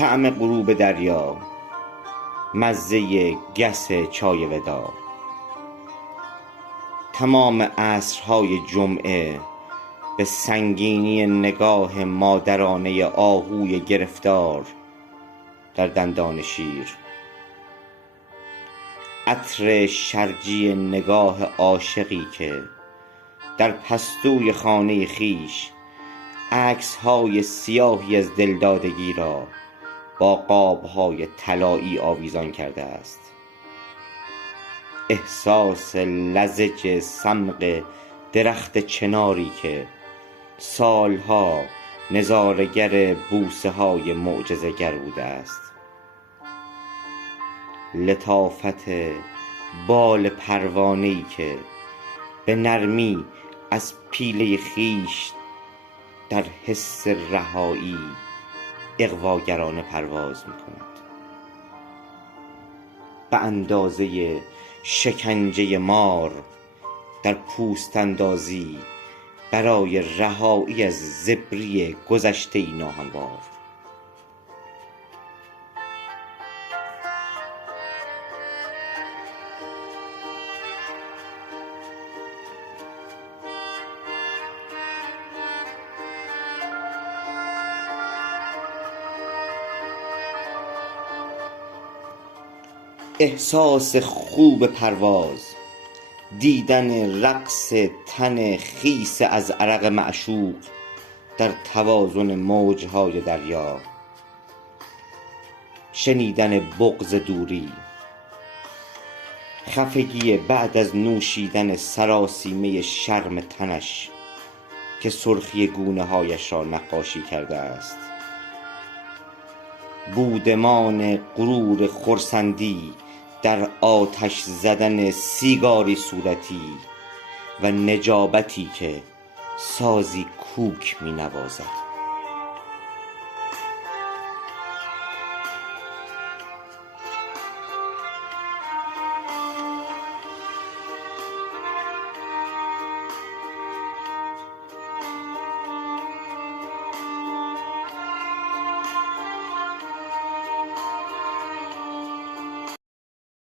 طعم غروب دریا، مزه گس چای وداع. تمام عصرهای جمعه به سنگینی نگاه مادرانه آهوی گرفتار در دندان شیر، عطر شرجی نگاه عاشقی که در پستوی خانه خویش عکس‌های سیاهی از دلدادگی را با قاب‌های طلایی آویزان کرده است. احساس لزج صمغ درخت چناری که سالها نظاره‌گر بوسه‌های معجزه‌گر بوده است. لطافت بال پروانه‌ای که به نرمی از پیله خویش در حس رهایی اغواگرانه پرواز می‌کند. به اندازه شکنجه مار در پوست اندازی برای رهایی از زبری گذشته‌ای ناهموار. احساس خوب پرواز، دیدن رقص تن خیس از عرق معشوق در توازن موجهای دریا، شنیدن بغض دوری، خفگی بعد از نوشیدن سراسیمه شرم تنش که سرخی گونه هایش را نقاشی کرده است، بودمان غرور خرسندی در آتش زدن سیگاری صورتی و نجابتی که سازی کوک می نوازد.